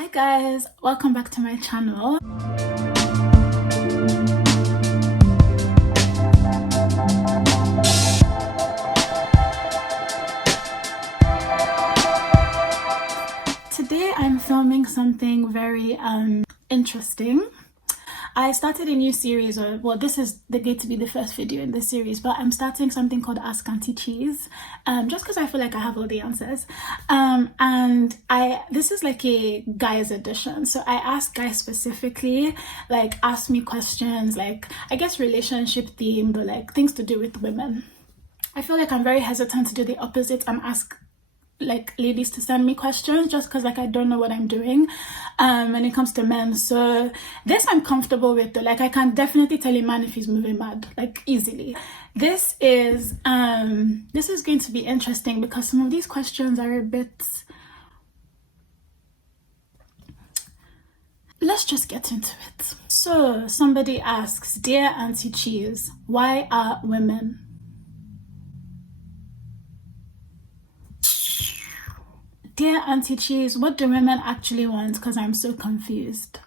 Hi guys, welcome back to my channel. Today I'm filming something very interesting. I started a new series, this is going to be the first video in this series, but I'm starting something called Ask Aunty Cheese, just because I feel like I have all the answers. And this is like a guys edition, so I ask guys specifically, like ask me questions, like I guess relationship themed or like things to do with women. I feel like I'm very hesitant to do the opposite and ask like ladies to send me questions, just because like I don't know what I'm doing when it comes to men. So this I'm comfortable with though. Like I can definitely tell a man if he's moving mad, like easily. This is going to be interesting because some of these questions are a bit, let's just get into it. So somebody asks, "Dear Aunty Cheese, why are women?" Dear Aunty Cheese, what do women actually want? Because I'm so confused.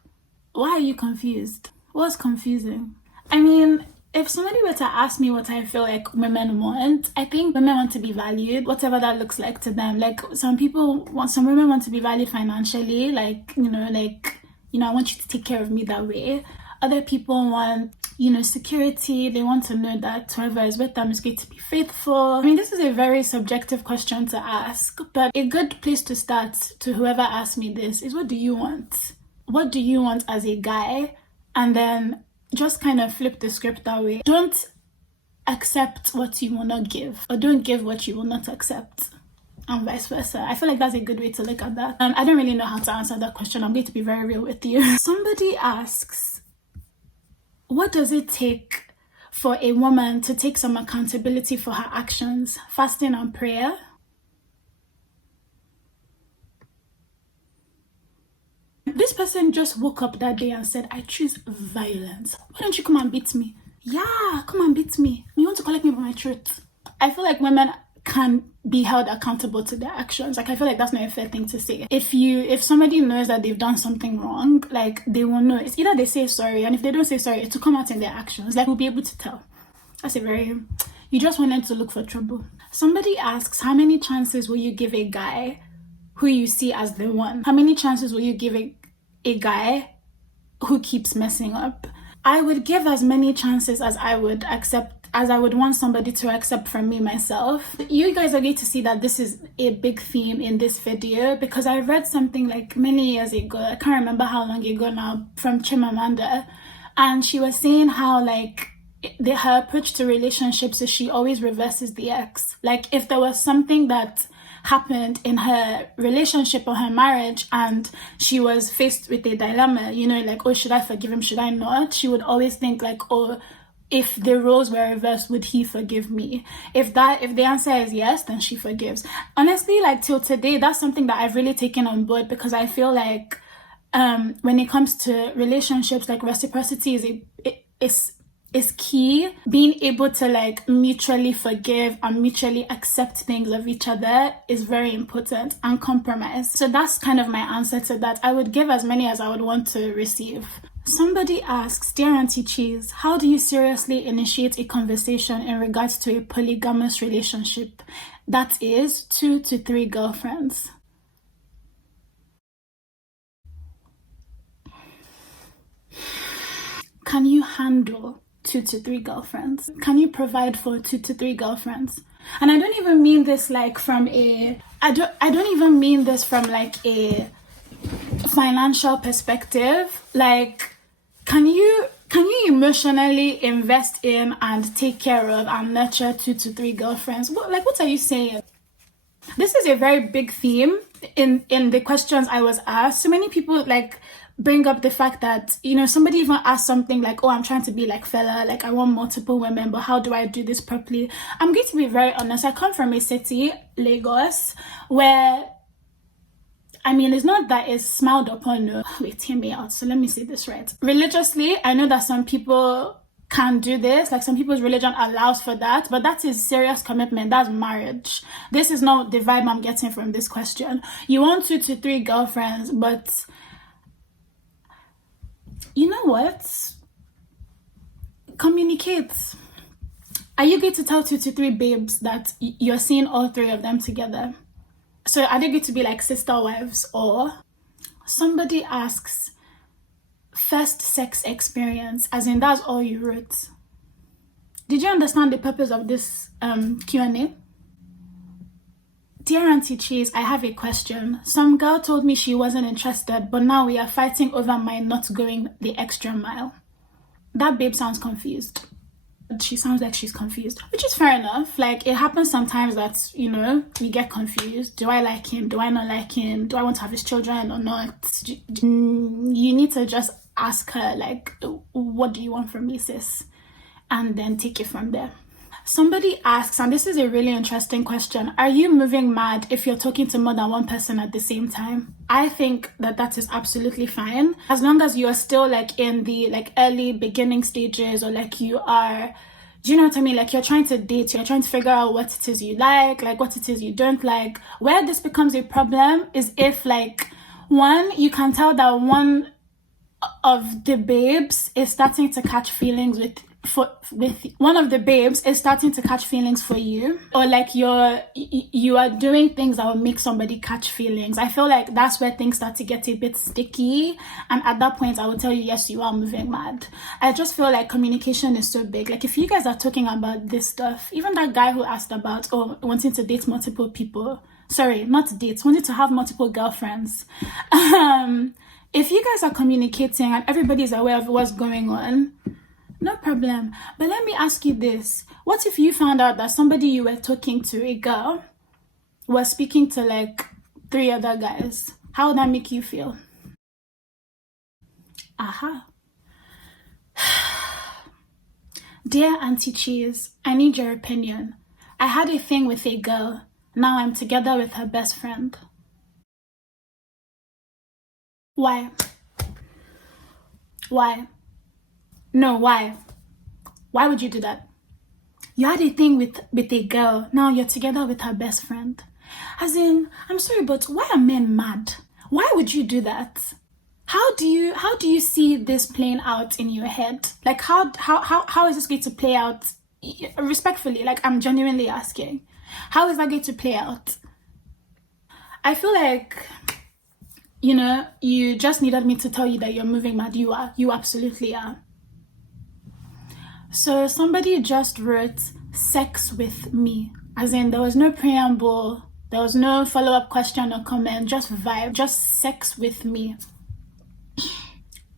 Why are you confused? What's confusing? I mean, if somebody were to ask me what I feel like women want, I think women want to be valued, whatever that looks like to them. Like some women want to be valued financially, like, I want you to take care of me that way. Other people want, security. They want to know that whoever is with them is going to be faithful. I mean, this is a very subjective question to ask, but a good place to start to whoever asked me this is, what do you want? What do you want as a guy? And then just kind of flip the script that way. Don't accept what you will not give, or don't give what you will not accept, and vice versa. I feel like that's a good way to look at that. I don't really know how to answer that question. I'm going to be very real with you. Somebody asks, what does it take for a woman to take some accountability for her actions? Fasting and prayer? This person just woke up that day and said, "I choose violence. Why don't you come and beat me?" Yeah, come and beat me. You want to collect me by my truth. I feel like women can be held accountable to their actions. Like I feel like that's not a fair thing to say. If somebody knows that they've done something wrong, like they will know. It's either they say sorry, and if they don't say sorry, it's to come out in their actions. Like we'll be able to tell. That's you just wanted to look for trouble. Somebody asks, how many chances will you give a guy who you see as the one? How many chances will you give a guy who keeps messing up? I would give as many chances as I would want somebody to accept from me myself. You guys are going to see that this is a big theme in this video because I read something like many years ago, I can't remember how long ago now, from Chimamanda, and she was saying how like her approach to relationships is she always reverses the ex. Like if there was something that happened in her relationship or her marriage and she was faced with a dilemma, like, oh, should I forgive him, should I not? She would always think like, oh, if the roles were reversed, would he forgive me? If the answer is yes, then she forgives. Honestly, like till today, that's something that I've really taken on board because I feel like when it comes to relationships, like reciprocity is key. Being able to like mutually forgive and mutually accept things of each other is very important, and compromise. So that's kind of my answer to that. I would give as many as I would want to receive. Somebody asks, "Dear Aunty Cheese, how do you seriously initiate a conversation in regards to a polygamous relationship? That is 2 to 3 girlfriends." Can you handle 2 to 3 girlfriends? Can you provide for 2 to 3 girlfriends? And I don't even mean this like from a financial perspective. Like, can you emotionally invest in and take care of and nurture 2 to 3 girlfriends? What are you saying? This is a very big theme in the questions I was asked. So many people like bring up the fact that, somebody even asked something like, oh, I'm trying to be like fella, like I want multiple women, but how do I do this properly? I'm going to be very honest. I come from a city, Lagos, where, I mean, it's not that it's smiled upon. No. Wait, hear me out. So let me say this right. Religiously, I know that some people can do this. Like, some people's religion allows for that, but that is serious commitment. That's marriage. This is not the vibe I'm getting from this question. You want 2 to 3 girlfriends, but you know what? Communicate. Are you going to tell 2 to 3 babes that you're seeing all 3 of them together? So are they going to be like sister wives? Or somebody asks, first sex experience, as in that's all you wrote. Did you understand the purpose of this Q&A? Dear Auntie Cheese, I have a question. Some girl told me she wasn't interested, but now we are fighting over my not going the extra mile. That babe sounds confused. She sounds like she's confused, which is fair enough. Like, it happens sometimes that, you know, we get confused. Do I like him? Do I not like him? Do I want to have his children or not? You need to just ask her, like, what do you want from me, sis? And then take it from there. Somebody asks, and this is a really interesting question, are you moving mad if you're talking to more than one person at the same time? I think that is absolutely fine, as long as you are still like in the like early beginning stages, or like you are, do you know what I mean? Like, you're trying to date, you're trying to figure out what it is you like what it is you don't like. Where this becomes a problem is if, like, one, you can tell that one of the babes is starting to catch feelings with one of the babes is starting to catch feelings for you, or like you are doing things that will make somebody catch feelings. I feel like that's where things start to get a bit sticky, and at that point I will tell you, yes, you are moving mad. I just feel like communication is so big. Like, if you guys are talking about this stuff, even that guy who asked about wanting to date multiple people, sorry, not dates, wanting to have multiple girlfriends, if you guys are communicating and everybody's aware of what's going on, no problem. But let me ask you this. What if you found out that somebody you were talking to, a girl, was speaking to like 3 other guys? How would that make you feel? Aha. Dear Auntie Cheese, I need your opinion. I had a thing with a girl. Now I'm together with her best friend. Why? Why? No, why? Why would you do that? You had a thing with a girl, now you're together with her best friend. As in, I'm sorry, but why are men mad? Why would you do that? How do you see this playing out in your head? Like, how is this going to play out? Respectfully, like, I'm genuinely asking. How is that going to play out? I feel like, you know, you just needed me to tell you that you're moving mad. You are. You absolutely are. So somebody just wrote sex with me. As in, there was no preamble, there was no follow-up question or comment, just vibe, just sex with me.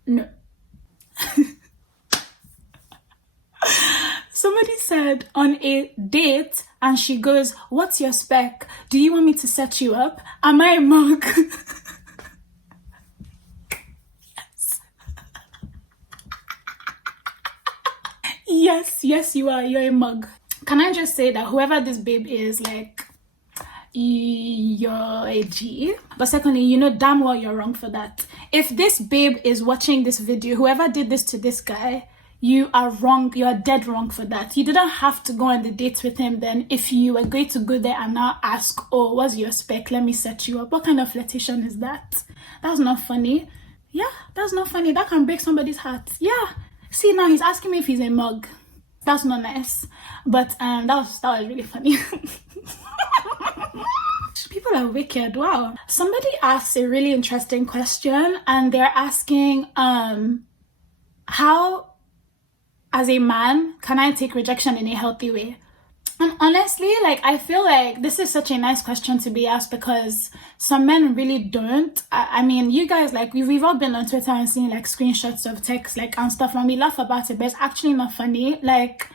No. Somebody said on a date, and she goes, what's your spec? Do you want me to set you up? Am I a mug? Yes, you are. You're a mug. Can I just say that whoever this babe is, like, you're a G. But secondly, you know damn well you're wrong for that. If this babe is watching this video, whoever did this to this guy, you are wrong. You are dead wrong for that. You didn't have to go on the date with him then if you were going to go there and now ask, oh, what's your spec? Let me set you up. What kind of flirtation is that? That's not funny. Yeah, that's not funny. That can break somebody's heart. Yeah. See, now he's asking me if he's a mug. That's not nice. But that was really funny. People are wicked. Wow. Somebody asked a really interesting question, and they're asking, how, as a man, can I take rejection in a healthy way? And honestly, like, I feel like this is such a nice question to be asked, because some men really don't. I mean, you guys, like, we've all been on Twitter and seen like screenshots of text, like, and stuff, and we laugh about it, but it's actually not funny. Like,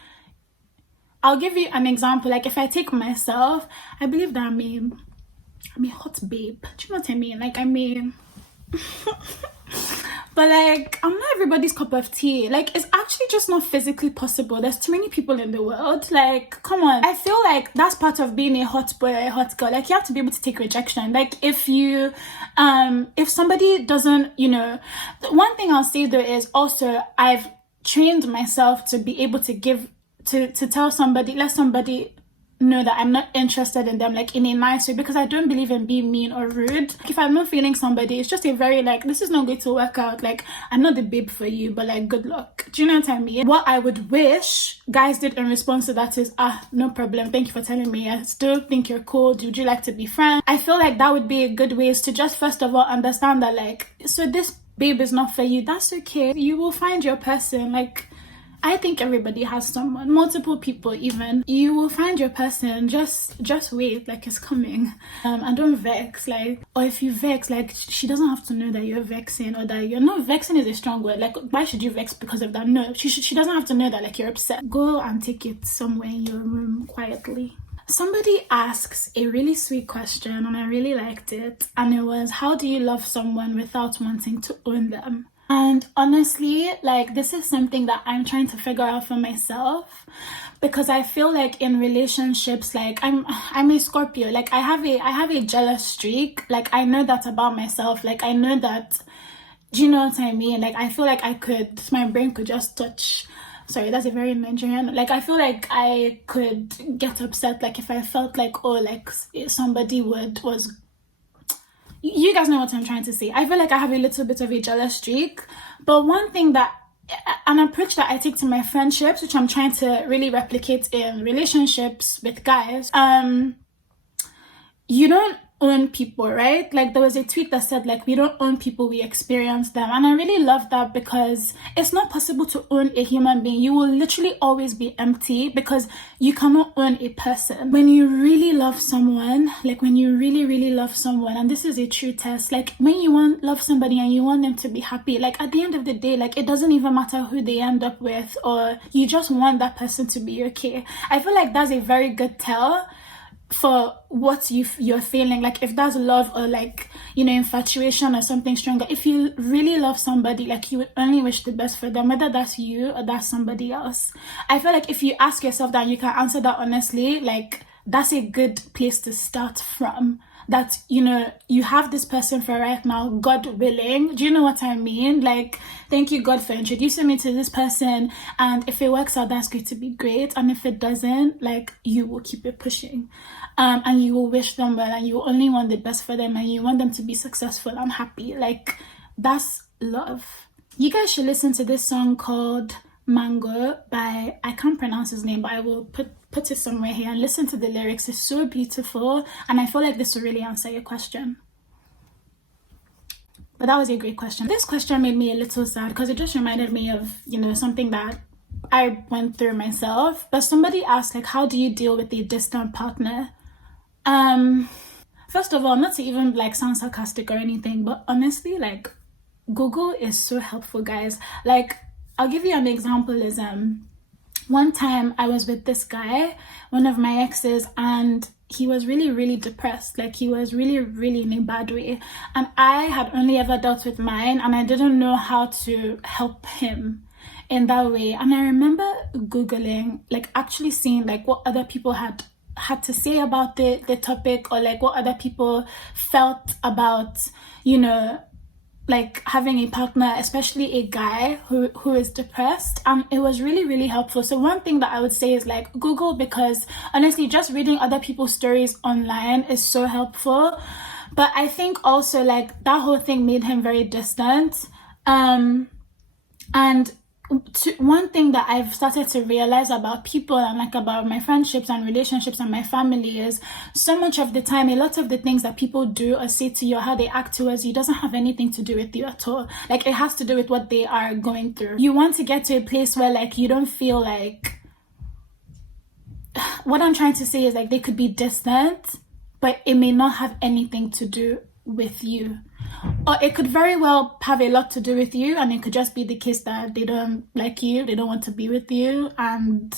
I'll give you an example. Like, if I take myself, I believe that I'm a hot babe. Do you know what I mean? Like, I mean, but like, I'm not everybody's cup of tea. Like, it's actually just not physically possible. There's too many people in the world. Like, come on. I feel like that's part of being a hot boy or a hot girl. Like, you have to be able to take rejection. Like, if you, if somebody doesn't, you know, one thing I'll say though is also, I've trained myself to be able to tell somebody, let somebody know that I'm not interested in them, like in a nice way, because I don't believe in being mean or rude. If I'm not feeling somebody, it's just a very like, this is not going to work out, like I'm not the babe for you, but like good luck. Do you know what I mean? What I would wish guys did in response to that is, no problem, thank you for telling me, I still think you're cool, would you like to be friends? I feel like that would be a good way, is to just first of all understand that like, so this babe is not for you, that's okay, you will find your person. Like, I think everybody has someone, multiple people even. You will find your person, just wait, like it's coming. And don't vex, like, or if you vex, like she doesn't have to know that you're vexing, or that you're not vexing is a strong word. Like, why should you vex because of that? No, she doesn't have to know that like you're upset. Go and take it somewhere in your room quietly. Somebody asks a really sweet question and I really liked it, and it was, how do you love someone without wanting to own them? And honestly, like, this is something that I'm trying to figure out for myself, because I feel like in relationships, like I'm a Scorpio, like I have a jealous streak. Like, I know that about myself. Like, I know that, do you know what I mean? Like, I feel like my brain could just touch, sorry, that's a very Nigerian, like I feel like I could get upset, like if I felt like, oh, like somebody was, you guys know what I'm trying to say. I feel like I have a little bit of a jealous streak. But one thing that, an approach that I take to my friendships, which I'm trying to really replicate in relationships with guys, you don't own people, right? Like, there was a tweet that said, like, we don't own people, we experience them. And I really love that, because it's not possible to own a human being. You will literally always be empty, because you cannot own a person. When you really love someone, like when you really, really love someone, and this is a true test, like when you love somebody and you want them to be happy, like at the end of the day, like it doesn't even matter who they end up with, or you just want that person to be okay. I feel like that's a very good tell for what you're feeling, like if that's love, or like, you know, infatuation or something stronger. If you really love somebody, like you would only wish the best for them, whether that's you or that's somebody else. I feel like if you ask yourself that, you can answer that honestly, like that's a good place to start from. That, you know, you have this person for right now, God willing. Do you know what I mean? Like, thank you, God, for introducing me to this person. And if it works out, that's going to be great. And if it doesn't, like, you will keep it pushing. And you will wish them well, and you will only want the best for them, and you want them to be successful and happy. Like, that's love. You guys should listen to this song called Mango by, I can't pronounce his name, but I will put it somewhere here, and listen to the lyrics. It's so beautiful, and I feel like this will really answer your question. But that was a great question. This question made me a little sad, because it just reminded me of, you know, something that I went through myself. But somebody asked, like, how do you deal with a distant partner? First of all, not to even like sound sarcastic or anything, but honestly, like Google is so helpful, guys. Like, I'll give you an example. Is one time I was with this guy, one of my exes, and he was really, really depressed. Like, he was really, really in a bad way. And I had only ever dealt with mine, and I didn't know how to help him in that way. And I remember Googling, like actually seeing like what other people had to say about the topic, or like what other people felt about, you know, like having a partner, especially a guy who is depressed. And it was really, really helpful. So one thing that I would say is like Google, because honestly, just reading other people's stories online is so helpful. But I think also like that whole thing made him very distant. And one thing that I've started to realize about people, and like about my friendships and relationships and my family, is so much of the time, a lot of the things that people do or say to you, or how they act towards you, doesn't have anything to do with you at all. Like, it has to do with what they are going through. You want to get to a place where like you don't feel like, what I'm trying to say is like they could be distant, but it may not have anything to do with you. Or it could very well have a lot to do with you, and it could just be the case that they don't like you, they don't want to be with you. And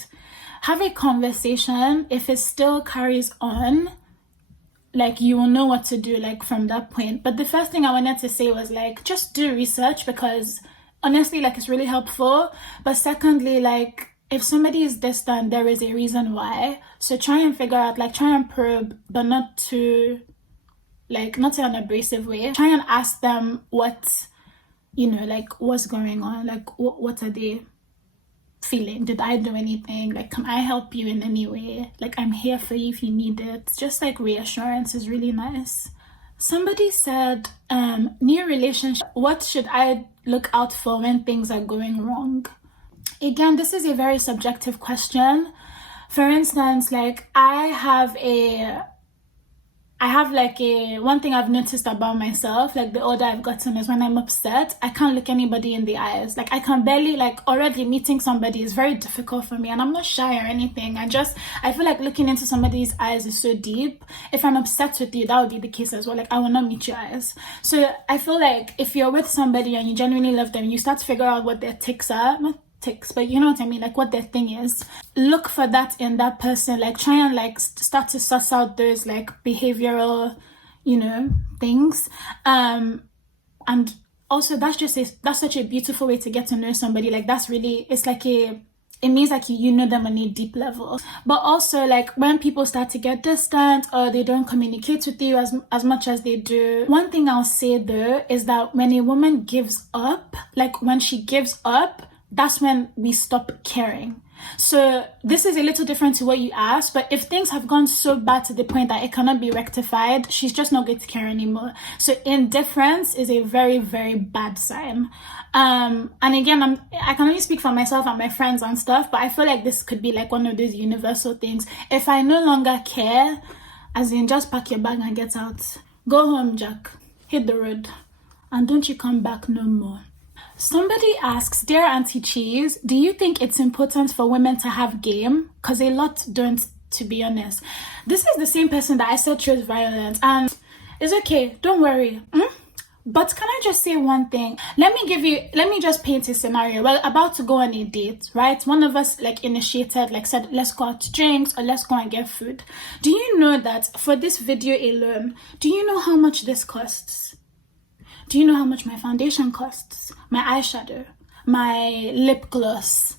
have a conversation. If it still carries on, like, you will know what to do like from that point. But the first thing I wanted to say was like, just do research, because honestly, like, it's really helpful. But secondly, like, if somebody is distant, there is a reason why. So try and figure out, like, try and probe, but not to, like, not in an abrasive way. Try and ask them what, you know, like, what's going on, like, what are they feeling? Did I do anything? Like, can I help you in any way? Like, I'm here for you if you need it. Just like reassurance is really nice. Somebody said, new relationship, what should I look out for when things are going wrong? Again, this is a very subjective question. For instance, like one thing I've noticed about myself, like the older I've gotten, is when I'm upset, I can't look anybody in the eyes. Like I can barely, like already meeting somebody is very difficult for me, and I'm not shy or anything. I feel like looking into somebody's eyes is so deep. If I'm upset with you, that would be the case as well. Like I will not meet your eyes. So I feel like if you're with somebody and you genuinely love them, you start to figure out what their tics are. Not tics, but you know what I mean, like what their thing is. Look for that in that person. Like try and like start to suss out those like behavioral, you know, things. And also that's such a beautiful way to get to know somebody. Like that's really, it means like you know them on a deep level. But also like when people start to get distant or they don't communicate with you as much as they do, one thing I'll say though is that when a woman gives up, like when she gives up, that's when we stop caring. So this is a little different to what you asked, but if things have gone so bad to the point that it cannot be rectified, she's just not going to care anymore. So indifference is a very, very bad sign. And again, I can only speak for myself and my friends and stuff, but I feel like this could be like one of those universal things. If I no longer care, as in just pack your bag and get out. Go home, Jack. Hit the road. And don't you come back no more. Somebody asks, dear Auntie Cheese, do you think it's important for women to have game? Because a lot don't, to be honest. This is the same person that I said chose violence, and it's okay, don't worry. But can I just say one thing? Let me just paint a scenario. We're about to go on a date, right? One of us like initiated, like said, let's go out to drinks or let's go and get food. Do you know that for this video alone, do you know how much this costs? Do you know how much my foundation costs? My eyeshadow, my lip gloss.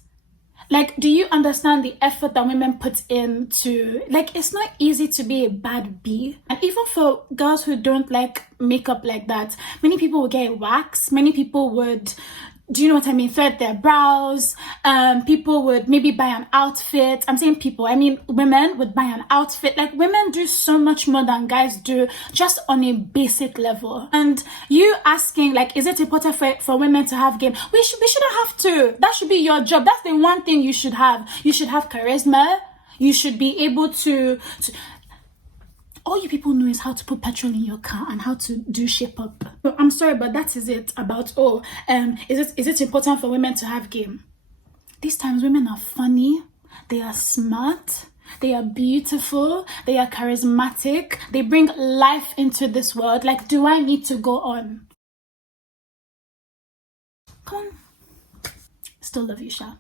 Like, do you understand the effort that women put into, like, it's not easy to be a bad bee. And even for girls who don't like makeup like that, many people would get wax. Many people would, do you know what I mean, thread their brows. People would maybe buy an outfit. I'm saying people, I mean women would buy an outfit. Like women do so much more than guys do, just on a basic level. And you asking like, is it important for women to have game? We shouldn't have to. That should be your job. That's the one thing you should have. You should have charisma. You should be able to all you people know is how to put petrol in your car and how to do shape up. I'm sorry, but that is it about, is it important for women to have game? These times women are funny, they are smart, they are beautiful, they are charismatic, they bring life into this world. Like, do I need to go on? Come on. Still love you, Sha.